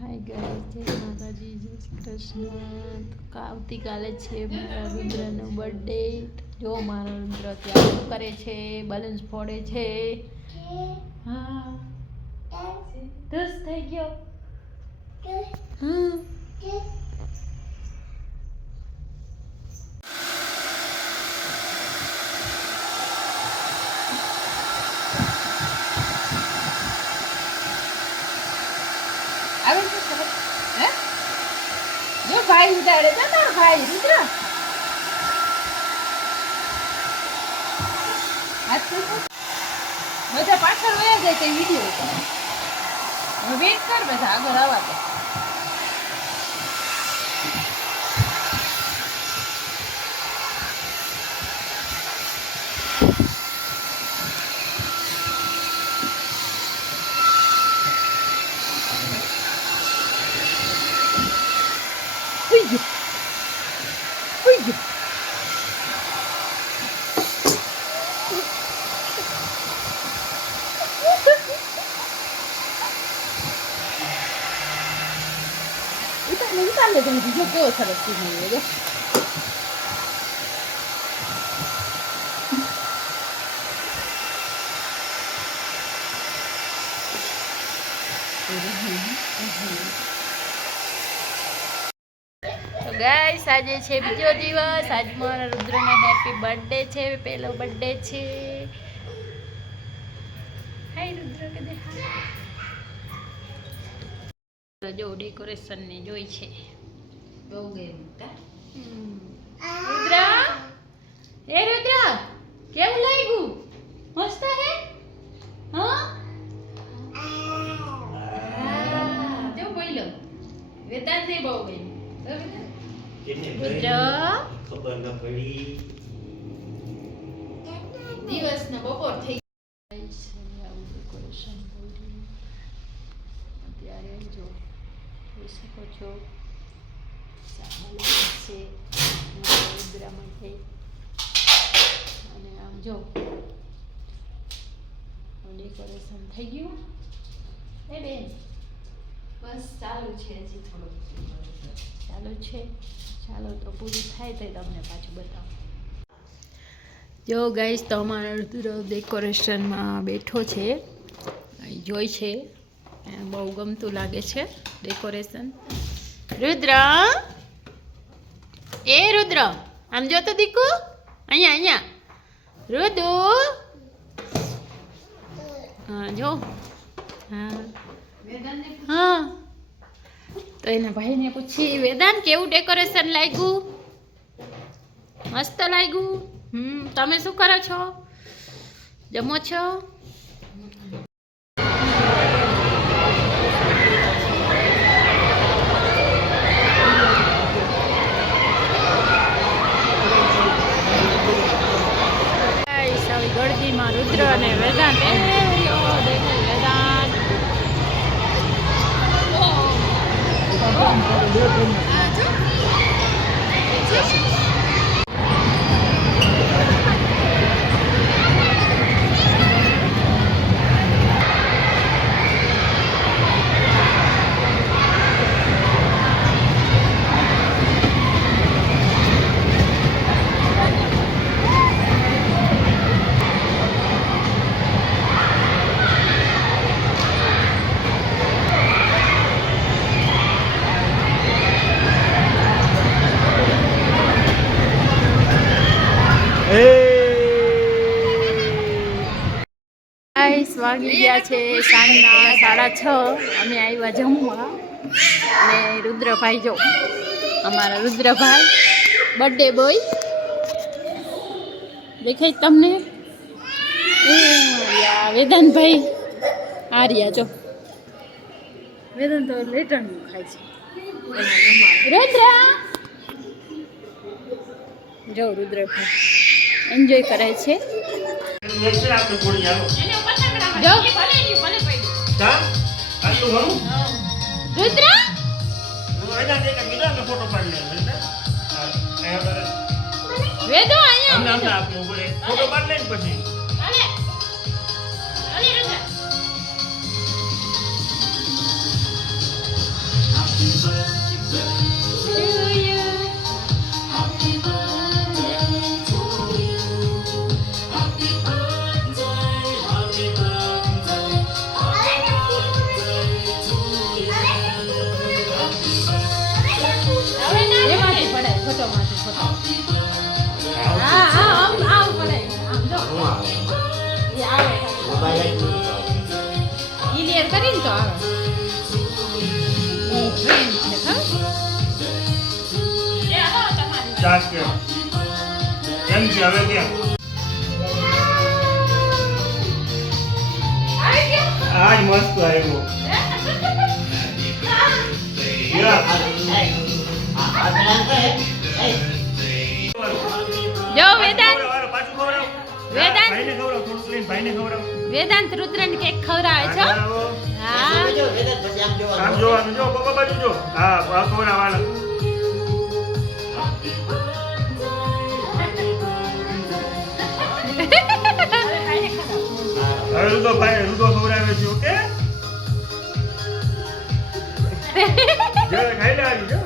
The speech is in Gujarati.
હાય ગાઈસ, જય માતાજી, જય શ્રી કૃષ્ણ. તો આવતીકાલે છે મારા રુદ્રનો બર્થડે. જો મારો રુદ્ર ત્યાં શું કરે છે, બલૂન્સ ફોડે છે. હા, ખુશ થઈ ગયો. હા, આવે છે સરસ. હે જો ભાઈ ઉડાડે છે, તારો ભાઈ રુદ્ર. બધા પાછળ વયા જાય કઈ વિડીયો કરે. હવે વેટ કર, બધા આગળ આવવા દે. ઉતાર લે તમે, જો કેવો સરસ સીન જો. તો ગાઈસ, આજે છે બીજો દિવસ. આજ મારા રુદ્રનો હેપી બર્થડે છે, પહેલો બર્થડે છે. હાય રુદ્ર, કદે હાય. જો ડેકોરેશન ને જોઈ છે બહુ ગઈ રુદ્ર. એ રુદ્ર, કેવું લાગ્યું? મસ્ત હે? હા, જો બોલો વેદાંત ને બહુ ગઈ. રુદ્ર ખબર ન પડી, દિવસ ને બપોર થઈ આવું ડેકોરેશન કર્યું. અત્યારે જો જોઈ શકો છો છે રુદ્ર માટે. અને આમ જો ડેકોરેશન થઈ ગયું. એ બેન બસ ચાલુ છે, હજી થોડું ચાલુ છે. ચાલો તો પૂરું થાય તો તમને પાછું બતાવું. જો ગાઈસ, તો અમારો રુદ્ર ડેકોરેશનમાં બેઠો છે. જોઈ છે, બહુ ગમતું લાગે છે ડેકોરેશન. રુદ્ર, એ રુદ્ર, આમ જો તો દીકુ, અહીંયા અહીંયા રુદુ. હા જો, હા હા. તો એના ભાઈને પૂછી, વેદાંત કેવું ડેકોરેશન લાગ્યું? મસ્ત લાગ્યું. તમે શું કરો છો? જમો છો? ગળદીમાં રુદ્ર અને વેદાંત. વેદાંત વાગી ગયા છે સાંજના 6:30. અમે આવ્યા જમવા. અને રુદ્રભાઈ જો, અમારા રુદ્રભાઈ બર્થડે બોય દેખાય તમને. વેદાંતભાઈ આર્યા જો, વેદાંત તો લેટરનું ખાય છે. રુદ્ર જો, રુદ્રભાઈ એન્જોય કરે છે. જો રુદ્ર, વેદો અહીંયા ફોટો પાડ લે પછી. ફોટો હા હા આમ પડે આમ જો હું આવે એ આવે મોબાઈલ જ નહીં ક્લિયર કરીને તો આવે એ ટ્રેન છે હા એ આવો તમારી ચાક કે એમ છે હવે કેમ આવી ગયો આજ મસ્ત આવ્યો યા આ પેલા કહે એ જો વેદાંત પાછું ખવડાવ વેદાંત. ભાઈને ખવડાવ થોડુંક લઈને ભાઈને ખવડાવ વેદાંત રુદ્રને કેક ખવડાવે છો આવો. હા જો વેદાંત પછી આમ જોવાનું આમ જોવાનું જો પપ્પા બાજુ જો હા આ ખવડાવવાના હવે રૂદો ખવડાવે છે ઓકે જો ખાઈ લેવાની જો